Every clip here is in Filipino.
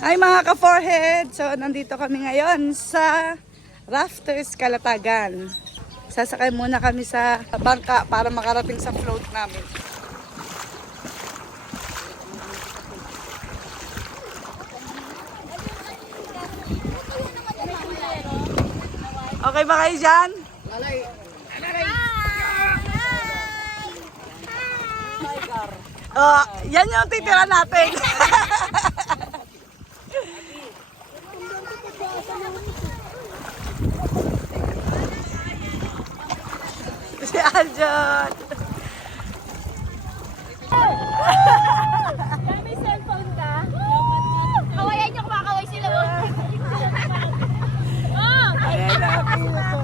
Hi mga ka-forehead! So, nandito kami ngayon sa Rafters, Calatagan. Sasakay muna kami sa bangka para makarating sa float namin. Okay ba kayo dyan? Oh, yan yung titira natin. Si Aljon. May cellphone ka? Kawayan niyo, kumakaway sila. Oh! Ayan, happy na po.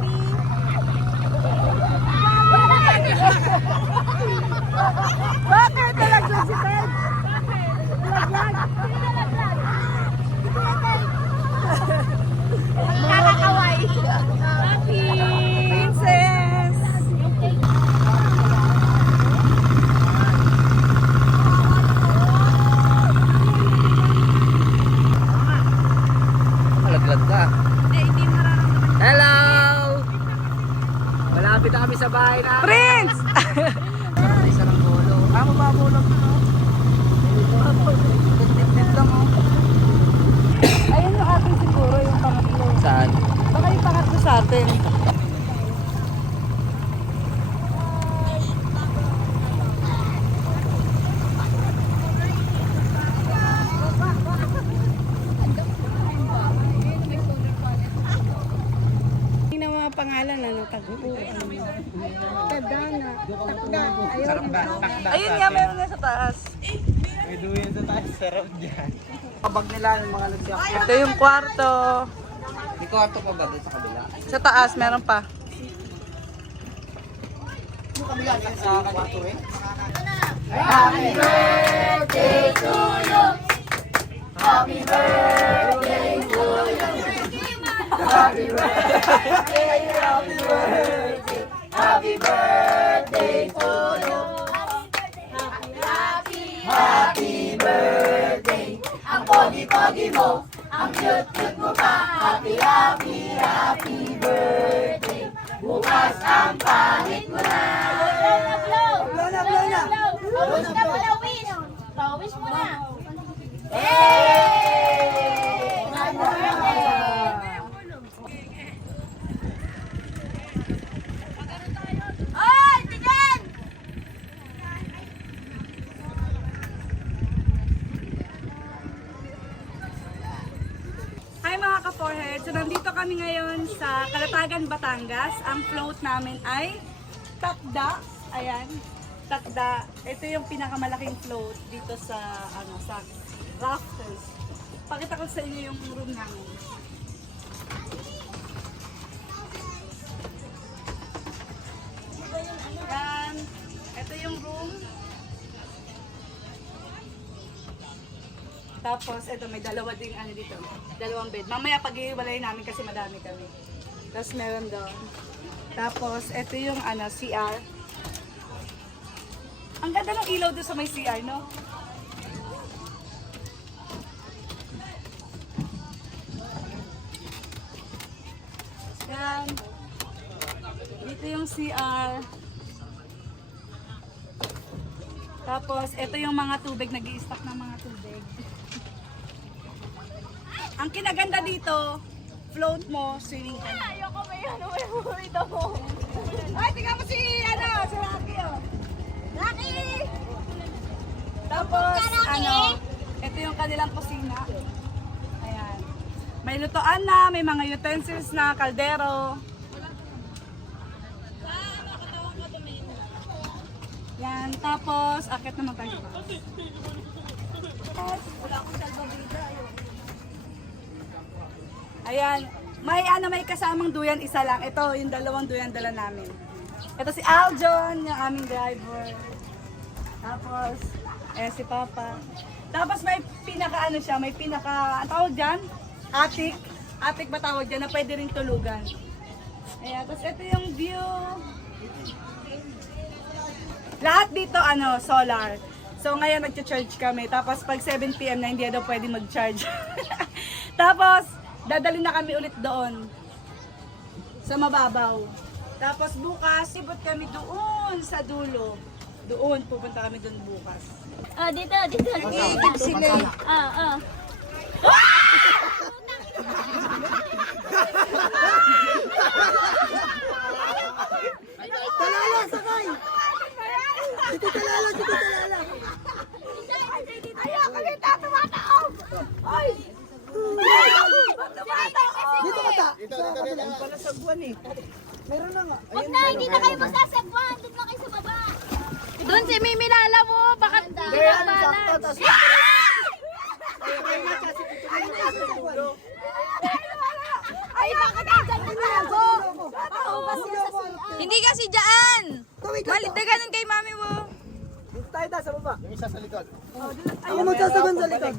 Bakit? Nalaglag si Ted. Kakakaway. Happy! Princess! Malaglag ka. Hindi mararamdaman. Hello! Malapit na kami sa bahay na. Prince! Isa ng bolo. Mababulog na, no? Tit lang, oh. Ayun yung atin siguro, yung pangatlo. Saan? Baka yung pangatlo sa atin. Tingnan mga pangalan, ano, tag-uan. Tadana. Takda. Ayun. Ayun nga, meron na sa taas. May duyan sa taas. Sarap dyan. Kabag nila yung mga nagsiyak. Ito yung kwarto. May kwarto pa ba doon sa kabila? Sa taas, meron pa. Sa kwarto rin? Wish mo na. Ay, tingnan! Hi mga ka-forehead! So nandito kami ngayon sa Calatagan, Batangas. Ang float namin ay Takda. Ayan, Takda. Ito yung pinakamalaking float dito sa sa Rafters. Pakita ko sa inyo yung room namin. Ayan, ito yung room. Tapos, ito, may dalawa ding dito. Dalawang bed. Mamaya pag-iwalay namin kasi madami kami. Tapos, meron doon. Tapos, ito yung CR. Ang ganda ng ilaw doon sa may CR, no? Yan. Dito yung CR. Tapos, ito yung mga tubig. Nag-i-stock ng mga tubig. Ang kinaganda dito, float mo, swimming ka. Ayoko may burrito mo. Ay, tingnan mo si Rocky, oh. Lucky! Tapos, Rocky! ito yung kanilang kusina. Ayan. May lutoan na, may mga utensils na, kaldero. Yan, tapos, akit naman tayo. Wala akong salbabida. Ayan, may kasamang duyan, isa lang. Ito, yung dalawang duyan dala namin. Ito si Aljon, yung aming driver. Tapos, si Papa. Tapos may may ang tawag dyan? Attic. Attic ba tawag dyan na pwede rin tulugan. Ayan, tapos ito yung view. Lahat dito, solar. So ngayon nagcha-charge kami. Tapos pag 7 PM na hindi daw pwede mag-charge. Tapos dadali na kami ulit doon sa mababaw. Tapos bukas, ibot kami doon sa dulo. Doon, pupunta kami doon bukas. Ah, dito. Iikip sila. Ah. Talala, sakay! Dito talala, dito talala! Ayoko dito, tumataob! Ay! Dito ka ta! Pala sa buwan eh. Meron na nga. Huwag na, hindi na kayo masasagwan. Doon lang kayo sa baba. Doon si Mimi Lala mo. Baka hindi lang balance. Ay, bakit nandyan na tago? Hindi kasi dyan! Tawid ka! Malit na ganun kay mami mo. Dito tayo ta, sa baba. Yung isa sa likod. Ako magsasagon sa likod.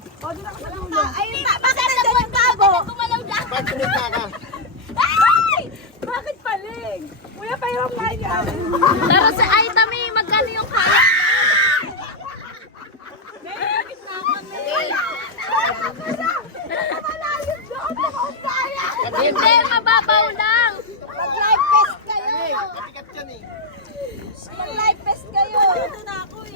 Ay, bakit nandyan ka ako? Gumalaw dyan. Ba't tumita ka? Ay! Bakit paling? Kuya, pahirap nga yan. Pero sa ay, Tami, magkano yung kaya? Hindi, mababaw lang. Mag-live fest kayo. Matikat yan eh. Mag-live fest kayo. Dito na ako eh.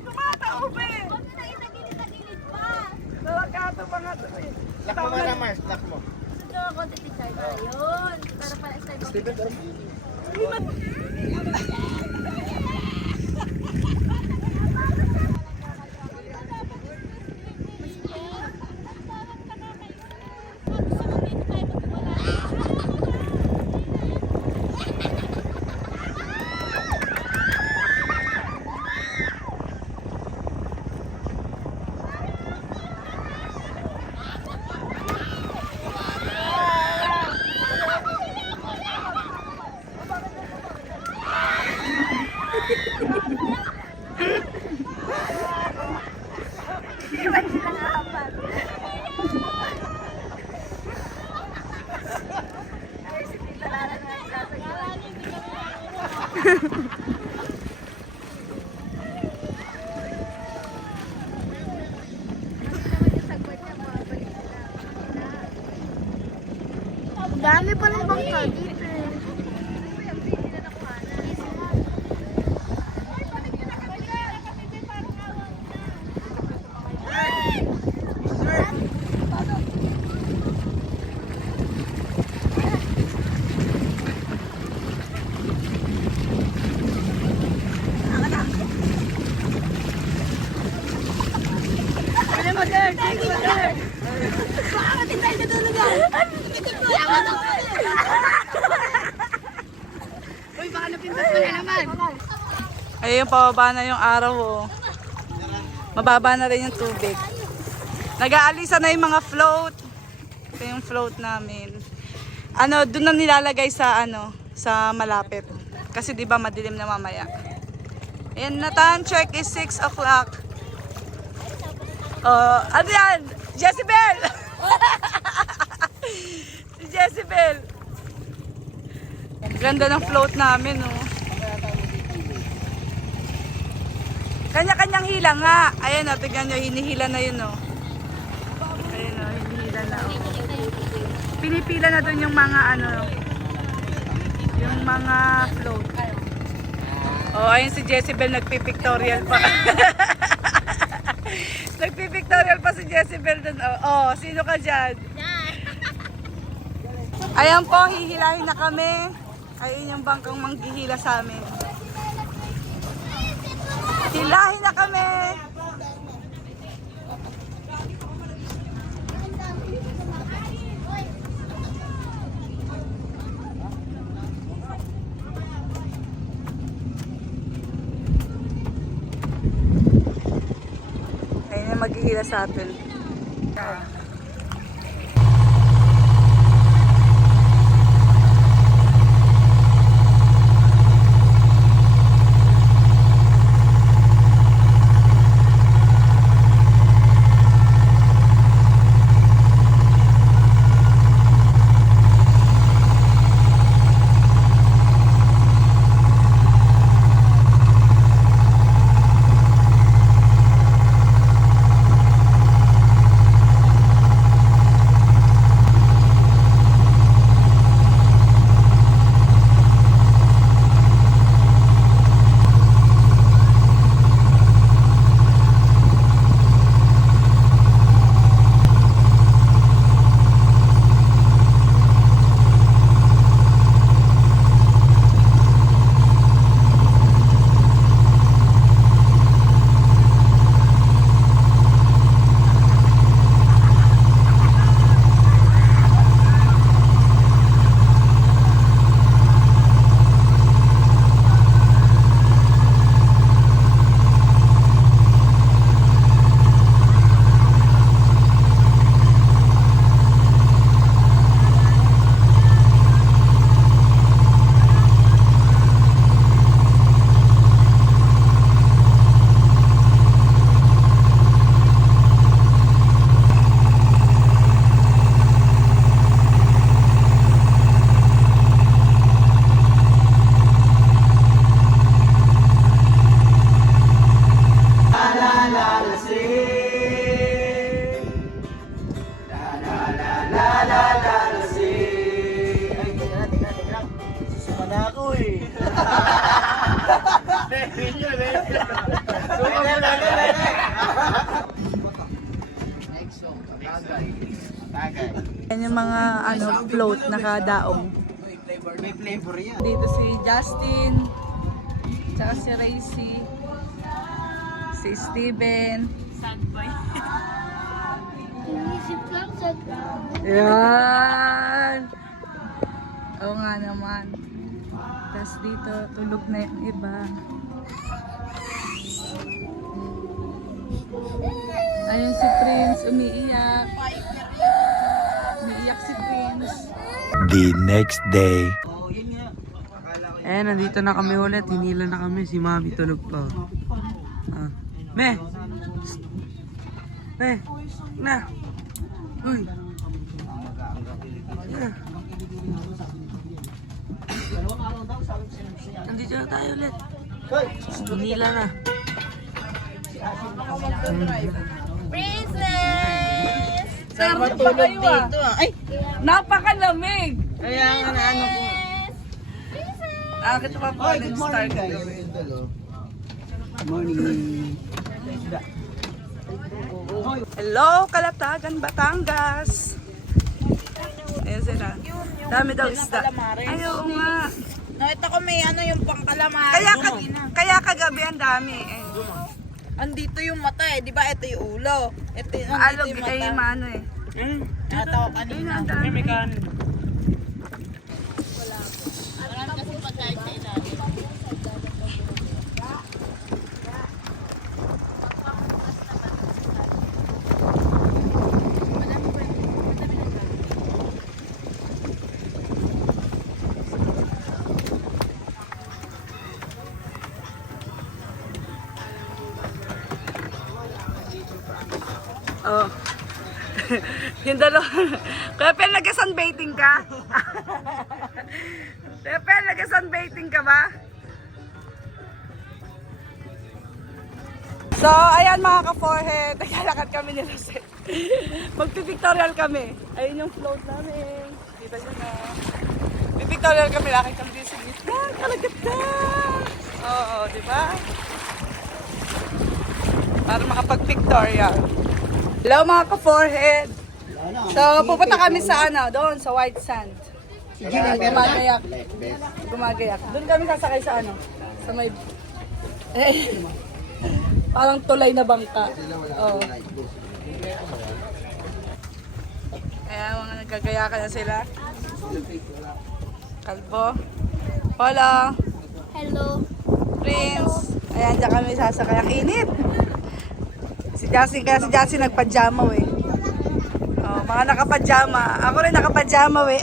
Tumataob eh. Huwag na itagilid-tagilid pa. Nalakato pa nga ito eh. Lock mo nga na, Mars. Lock mo. Ito ako, titikay na yun. Para pala sa ibang. Steven, pero Dami pa ng bangka dito eh. Ayun, pababa na yung araw oh. Mababa na rin yung tubig. Nag-aalisa na yung mga float. Ito yung float namin. Ano, doon na nilalagay sa sa malapit. Kasi 'di ba madilim na mamaya. Ayan na, time check is 6 o'clock. Ano yan? Jezebel! Si Jezebel. Ganda ng float namin oh. Kanya-kanyang hila nga. Ayan o, tignan nyo, hinihila na yun o. Ayan o, hinihila na o. Pinipila na dun yung mga yung mga float. O, ayun si Jezebel, nagpipictorial pa. Nagpipictorial pa si Jezebel dun. O, sino ka dyan? Ayan po, hihilahin na kami. Ayun yung bangkang manghihila sa amin. Hilahin na kami. Ayun na maghihila sa atin. Yan yung mga float nakadaong. May flavor yan. Dito si Justin, tsaka si Racy, si Steven. Inisip lang sa Yan! Oo nga naman. Tapos dito, tulog na yung iba. Ayun si Prince, umiiyak. Umiiyak si Prince. The next day. Eh, nandito na kami ulit. Hinila na kami. Si Mami tulog pa. Ah. Me! Me! Na! Uy! Na. Nandito na tayo ulit. Hinila na. Princess! Sarap pa kayo Ay! Napakalamig! Kaya nga na ano po. Akit pa po, nag-start kayo. Morning. Hello, Kalatagan, Batangas. Ayan sila. Dami daw isda. Ayaw nga. Nakita ko may ano yung pangkalamari. Kaya kagabi ang dami. Andito yung mata eh. Di ba ito yung ulo? Ito yung Alog ay mano eh. Nakita ko kanina. Ang dami. May kanin. Oh. Yung dalawa. Kuya Pel, nag-sunbathing ka? Kuya Pel, nag-sunbathing ka ba? So, ayan mga ka-forehead. Naglalakad kami nila set. Magpipictorial kami. Ayun yung float namin. Kita nyo na. Pipictorial kami. Lakad kami dito sa gitna. Kalagat na! Oo, di ba? Para makapag-pictorial. Hello mga ka-forehead. So, pupunta kami sa doon, sa White Sand. Gumagayak. Gumagayak. Doon kami sasakay sa sa may... parang tulay na bangka. Oh. Kaya mga nagkagayakan na sila. Kalbo. Polo. Hello. Prince. Ayan, dyan kami sasakay. Ang init. Si Jassy nagpajama eh. Oh, mga nakapajama. Ako rin nakapajama eh.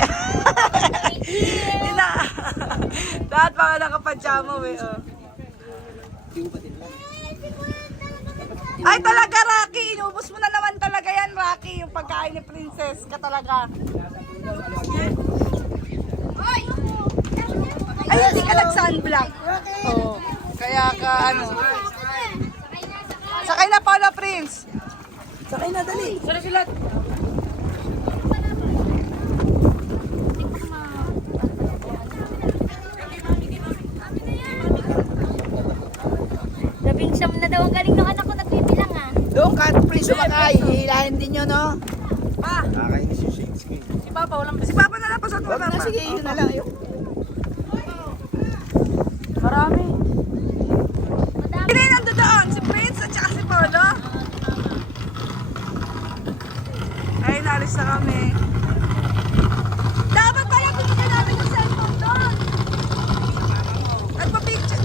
Lahat mga nakapajama eh. Oh. Ay talaga Rocky, inubos mo na naman talaga yan Rocky, yung pagkain ni Princess ka talaga. Ay hindi ka nag-sunblock. Oh, kaya ka Sakay na Paula Prince. Sakay na dali. Sulat. Labing siyam na daw ang galing ng anak ko nagbibilang ah. Doon ka, Prince, sumakay. Hihilahin din nyo, no? Pa. Nakakainis yung shades ko. Si Papa na lang pasok mo Wag na, Papa. sige, yun na lang. Yun. Marami. Sino yung nandoon? Si Prince at saka si Polo? Ay, nalis na kami. Dapat pala pinigyan namin yung cellphone doon. Nagpa-picture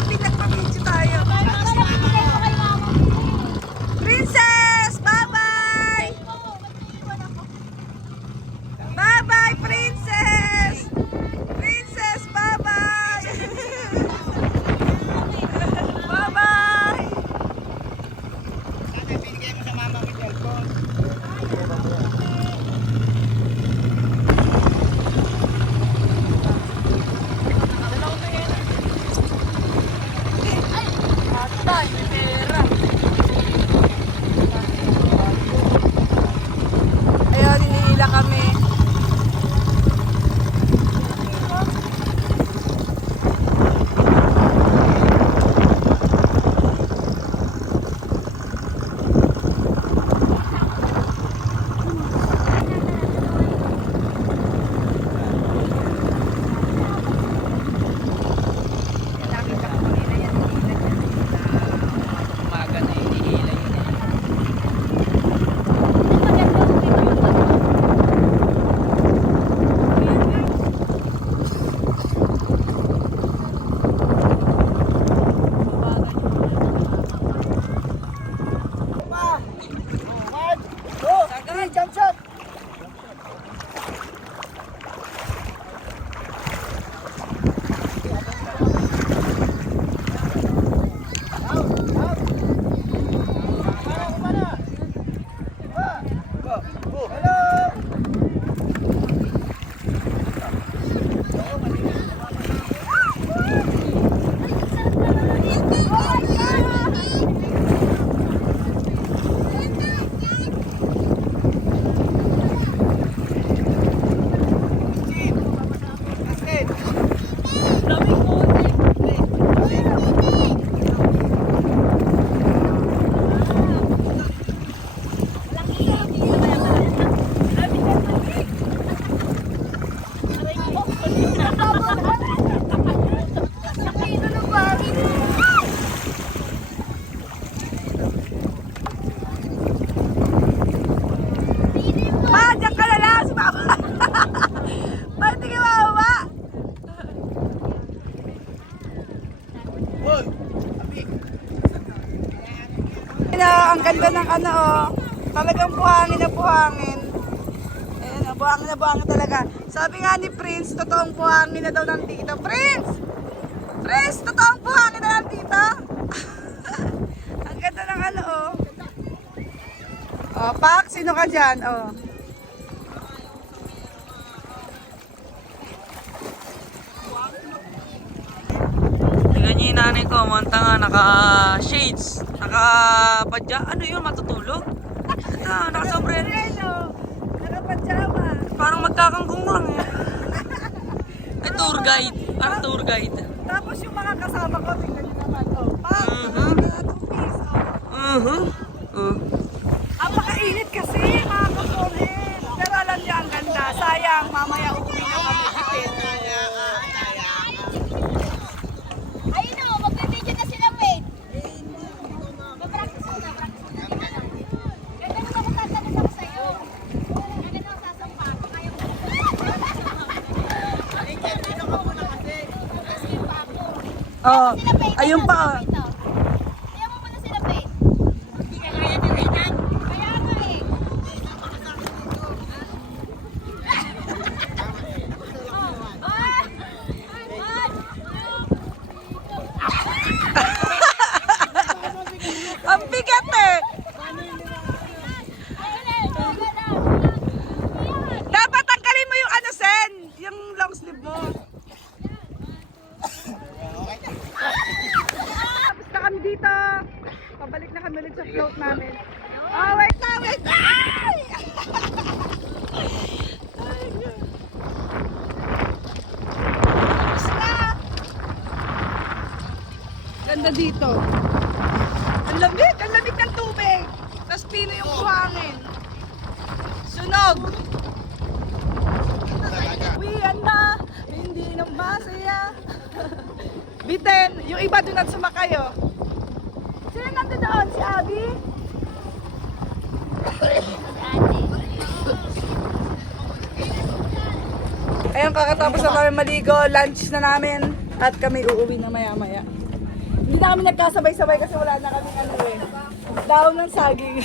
tayo. Princess! Bye-bye! Bye-bye, Princess! Princess, bye-bye! Bye-bye! Binigay mo sa mama mo cellphone. Ma, diyan ka na lang, sumama. Ba't di ka mababa? Ang ganda ng ano, oh. Talagang buhangin na buhangin. Ayan, oh, buhangin na buhangin talaga. Sabi nga ni Prince, totoong buhangin na daw ng tito. Prince! Prince, totoong buhangin na ng tito. Ang ganda ng ano, oh. Oh, Pak, sino ka dyan? Oh. Tingnan niyo yung nanay ko, manta nga, naka-shades, naka-padya, ano yun, matutulog? Ito, naka-sombrero. Nakapajama. Parang magkakangkong lang eh. Ay, tour guide, parang tour guide. Tapos yung mga kasama ko, tingnan nyo naman. Oh, Pak, Mhm. two-piece. Oh. Ang makainit kasi, mga kaponen. Pero alam niyo, ang ganda. Sayang, mamaya uuwi na kami. Ayun o, magbibideo na sila, Wade. Mag-practice muna, practice muna. Ganda mo na magtatanong ako sa'yo. Ganda mo sasampa ako. Kaya mo. Oh, Sila, Wade. ayun pa. Oh. Kaya mo muna sila, Wade. Kaya nga eh. Ang bigat eh. Dapat tanggalin mo yung ano, Sen. Yung long sleeve mo. Tapos na kami dito. Pabalik na kami ulit sa float namin. Oh, wait na, wait na! Ay! Ay, God. Tapos na. Ganda dito. Ang lamig ng tubig. Tapos pino yung buhangin. Sunog. Uwian na, hindi na masaya. Biten, yung iba doon at sumakayo. Sino nandun doon? Si Abby? Ayun, kakatapos na kami maligo, lunch na namin at kami uuwi na maya-maya. Hindi na kami nagkasabay-sabay kasi wala na kami ano eh. Daon ng saging.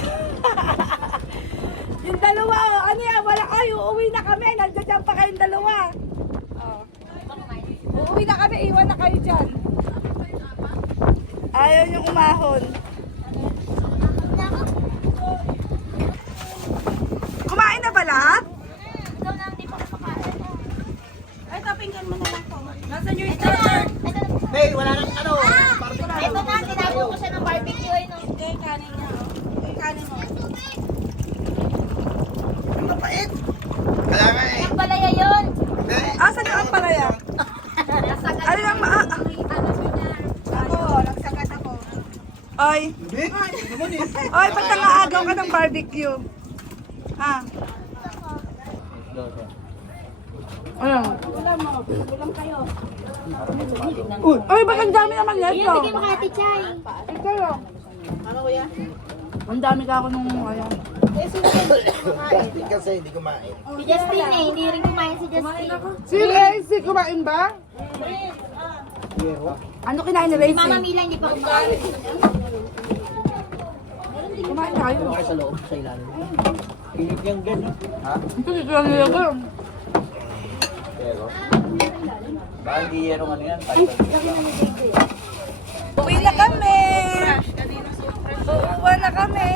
Yung dalawa, oh, ano yan, wala kayo, uuwi na kami, nandiyan pa kayong dalawa. Oh. Uuwi na kami, iwan na kayo dyan. Ayaw yung umahon. Kumain na ba lahat? Ikaw na, hindi pa kapakain. Ay, tapinggan mo na lang to. Nasaan yung Ito na. Hey, wala nang ano. Ito na, tinago ko siya ng barbecue. Ay, no. Hindi, kanin niya. Oh. Yung kanin mo. Ang mapait. Kaya nga eh. Ang balaya yun. Asan yung ampalaya? Ano lang Ako, nagsagat ako. Ay. Ay, ba't nangaagaw ka ng barbecue? Ha? Ano? Ulam kayo. Uy, ba't ang dami naman yan? Yan, bigyan mo kay Ate Chay. Ikaw lang. Ano kuya? Ang dami ka ako nung ayan. Kasi hindi kumain. Si Justin eh, hindi rin kumain si Justin. Si Racy, kumain ba? Ano kinain ni Si Racy? Mama Mila hindi pa kumain. Kumain na kayo. Sa loob, sa ilalim. Pilit yung gano'n. Ha? Ito, dito lang nilagay. Pero? Baka hindi yan ano yan. Uwi na kami. Uuwi na kami.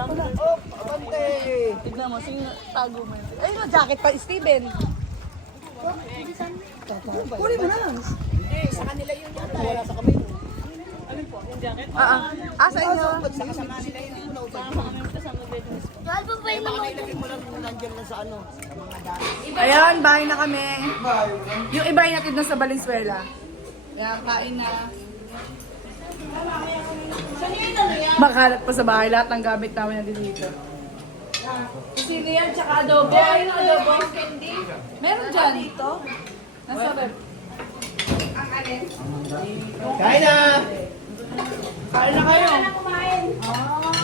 Abante! Tignan mo, sino tago mo yun? Ay, no, jacket pa, Steven. Kunin mo na lang. Sa kanila yun yata. Wala sa kamay mo. Sa inyo? Sa kasama nila yun. Hindi mo na Mahal pa ba yung mga Ilagay mo lang nandiyan lang sa ano. Sa mga dami. Ayan, bahay na kami. Yung iba ay natin na sa Valenzuela. Kaya kain na. Makalat pa sa bahay lahat ng gamit namin nandito dito. Sino yan? Tsaka adobo. Yung adobo. Meron dyan. Dito? Nasa web. Kain na! Kain na kayo. kumain? Ah.